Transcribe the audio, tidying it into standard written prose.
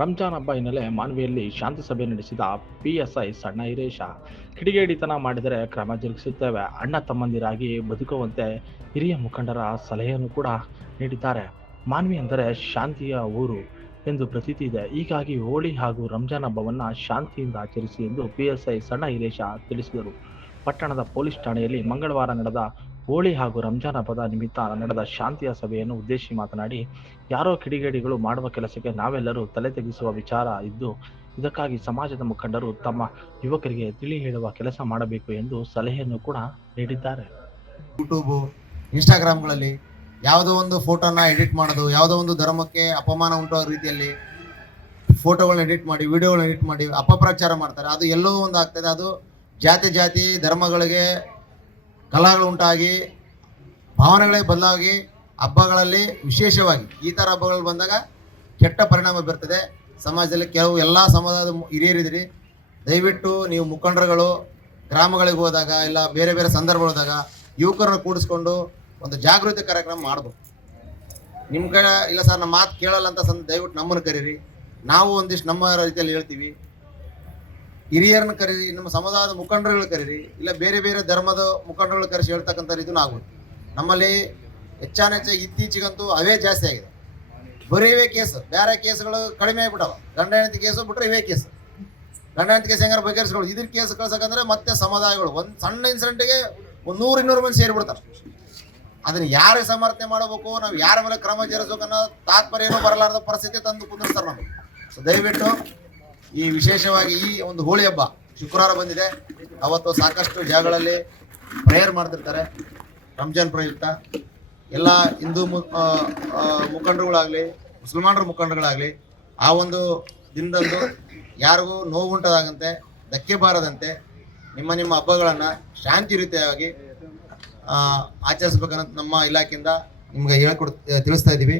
ರಂಜಾನ್ ಹಬ್ಬ ಹಿನ್ನೆಲೆ ಮಾನ್ವಿಯಲ್ಲಿ ಶಾಂತಿ ಸಭೆ ನಡೆಸಿದ ಪಿಎಸ್ಐ ಸಣ್ಣ ಹಿರೇಶ. ಕಿಡಿಗೇಡಿತನ ಮಾಡಿದರೆ ಕ್ರಮ ಜರುಗಿಸುತ್ತೇವೆ, ಅಣ್ಣ ತಮ್ಮಂದಿರಾಗಿ ಬದುಕುವಂತೆ ಹಿರಿಯ ಮುಖಂಡರ ಸಲಹೆಯನ್ನು ಕೂಡ ನೀಡಿದ್ದಾರೆ. ಮಾನ್ವಿ ಅಂದರೆ ಶಾಂತಿಯ ಊರು ಎಂದು ಪ್ರತೀತಿ ಇದೆ. ಹೀಗಾಗಿ ಹೋಳಿ ಹಾಗೂ ರಂಜಾನ್ ಹಬ್ಬವನ್ನು ಶಾಂತಿಯಿಂದ ಆಚರಿಸಿ ಎಂದು ಪಿಎಸ್ಐ ಸಣ್ಣ ಹಿರೇಶ ತಿಳಿಸಿದರು. ಪಟ್ಟಣದ ಪೊಲೀಸ್ ಠಾಣೆಯಲ್ಲಿ ಮಂಗಳವಾರ ನಡೆದ ಹೋಳಿ ಹಾಗೂ ರಂಜಾನ್ ಹಬ್ಬದ ನಿಮಿತ್ತ ನಡೆದ ಶಾಂತಿಯ ಸಭೆಯನ್ನು ಉದ್ದೇಶಿಸಿ ಮಾತನಾಡಿ, ಯಾರೋ ಕಿಡಿಗೇಡಿಗಳು ಮಾಡುವ ಕೆಲಸಕ್ಕೆ ನಾವೆಲ್ಲರೂ ತಲೆ ತೆಗೆಸುವ ವಿಚಾರ ಇದ್ದು, ಇದಕ್ಕಾಗಿ ಸಮಾಜದ ಮುಖಂಡರು ತಮ್ಮ ಯುವಕರಿಗೆ ತಿಳಿ ಹೇಳುವ ಕೆಲಸ ಮಾಡಬೇಕು ಎಂದು ಸಲಹೆಯನ್ನು ಕೂಡ ನೀಡಿದ್ದಾರೆ. ಯೂಟ್ಯೂಬು, ಇನ್ಸ್ಟಾಗ್ರಾಮ್ಗಳಲ್ಲಿ ಯಾವುದೋ ಒಂದು ಫೋಟೋನ ಎಡಿಟ್ ಮಾಡೋದು, ಯಾವುದೋ ಒಂದು ಧರ್ಮಕ್ಕೆ ಅಪಮಾನ ಉಂಟಾಗೋ ರೀತಿಯಲ್ಲಿ ಫೋಟೋಗಳನ್ನ ಎಡಿಟ್ ಮಾಡಿ, ವಿಡಿಯೋಗಳನ್ನ ಎಡಿಟ್ ಮಾಡಿ ಅಪಪ್ರಚಾರ ಮಾಡ್ತಾರೆ. ಅದು ಎಲ್ಲೋ ಒಂದು ಆಗ್ತದೆ. ಅದು ಜಾತಿ ಧರ್ಮಗಳಿಗೆ ಕಲಹಗಳು ಉಂಟಾಗಿ ಭಾವನೆಗಳೇ ಬದಲಾಗಿ ಹಬ್ಬಗಳಲ್ಲಿ ವಿಶೇಷವಾಗಿ ಈ ಥರ ಹಬ್ಬಗಳು ಬಂದಾಗ ಕೆಟ್ಟ ಪರಿಣಾಮ ಬೀರ್ತದೆ ಸಮಾಜದಲ್ಲಿ. ಎಲ್ಲ ಸಮಾಜದ ಹಿರಿಯರಿದ್ದೀರಿ, ದಯವಿಟ್ಟು ನೀವು ಮುಖಂಡರುಗಳು ಗ್ರಾಮಗಳಿಗೆ ಹೋದಾಗ ಇಲ್ಲ ಬೇರೆ ಬೇರೆ ಸಂದರ್ಭಗಳಾದಾಗ ಯುವಕರನ್ನು ಕೂಡಿಸ್ಕೊಂಡು ಒಂದು ಜಾಗೃತಿ ಕಾರ್ಯಕ್ರಮ ಮಾಡ್ಬೋದು. ನಿಮ್ಮ ಕಡೆ ಇಲ್ಲ ಸರ್ ನಮ್ಮ ಮಾತು ಕೇಳಲ್ಲ ಅಂತ ದಯವಿಟ್ಟು ನಮ್ಮನ್ನು ಕರೀರಿ, ನಾವು ಒಂದಿಷ್ಟು ನಮ್ಮ ರೀತಿಯಲ್ಲಿ ಹೇಳ್ತೀವಿ. ಹಿರಿಯರನ್ನ ಕರೀರಿ, ನಮ್ಮ ಸಮುದಾಯದ ಮುಖಂಡರುಗಳು ಕರೀರಿ, ಇಲ್ಲ ಬೇರೆ ಬೇರೆ ಧರ್ಮದ ಮುಖಂಡರುಗಳು ಕರೆಸಿ ಹೇಳ್ತಕ್ಕಂಥ ಇದನ್ನು ಆಗುತ್ತೆ. ನಮ್ಮಲ್ಲಿ ಹೆಚ್ಚಾನೆಚ್ಚ ಇತ್ತೀಚೆಗಂತೂ ಅವೇ ಜಾಸ್ತಿ ಆಗಿದೆ. ಬರೀ ಇವೇ ಕೇಸು, ಬೇರೆ ಕೇಸುಗಳು ಕಡಿಮೆ ಆಗಿಬಿಟ್ಟವ. ಗಂಡ ಹೆಂಡತಿ ಕೇಸು ಬಿಟ್ಟರೆ ಇವೇ ಕೇಸು. ಗಂಡ ಹೆಂಡತಿ ಕೇಸ್ ಹೆಂಗಾರ ಬಗೆಹರಿಸ್ಗಳು. ಇದ್ರ ಕೇಸ್ ಕಳ್ಸಕ್ಕಂದ್ರೆ ಮತ್ತೆ ಸಮುದಾಯಗಳು ಒಂದು ಸಣ್ಣ ಇನ್ಸಿಡೆಂಟ್ಗೆ 100-200 ಮಂದಿ ಸೇರಿಬಿಡ್ತಾರೆ. ಅದನ್ನು ಯಾರು ಸಮರ್ಥನೆ ಮಾಡಬೇಕು, ನಾವು ಯಾರ ಮೇಲೆ ಕ್ರಮ ಜರುಗಿಸ್ಬೇಕು ಅನ್ನೋ ತಾತ್ಪರ್ಯನೂ ಬರಲಾರದ ಪರಿಸ್ಥಿತಿ ತಂದು ಕುಂದಿರ್ತಾರೆ ನಮಗೆ. ಸೊ ದಯವಿಟ್ಟು ಈ ವಿಶೇಷವಾಗಿ ಈ ಒಂದು ಹೋಳಿ ಹಬ್ಬ ಶುಕ್ರವಾರ ಬಂದಿದೆ. ಅವತ್ತು ಸಾಕಷ್ಟು ಜಾಗಗಳಲ್ಲಿ ಪ್ರೇಯರ್ ಮಾಡ್ತಿರ್ತಾರೆ. ರಂಜಾನ್ ಪ್ರಯುಕ್ತ ಎಲ್ಲ ಹಿಂದೂ ಮುಖಂಡರುಗಳಾಗಲಿ ಮುಸಲ್ಮಾನರ ಮುಖಂಡರುಗಳಾಗಲಿ ಆ ಒಂದು ದಿನದಂದು ಯಾರಿಗೂ ನೋವುಂಟಾಗಂತೆ, ಧಕ್ಕೆ ಬಾರದಂತೆ ನಿಮ್ಮ ಹಬ್ಬಗಳನ್ನು ಶಾಂತಿ ರೀತಿಯಾಗಿ ಆಚರಿಸ್ಬೇಕನ್ನೋದು ನಮ್ಮ ಇಲಾಖೆಯಿಂದ ನಿಮ್ಗೆ ತಿಳಿಸ್ತಾ ಇದ್ದೀವಿ.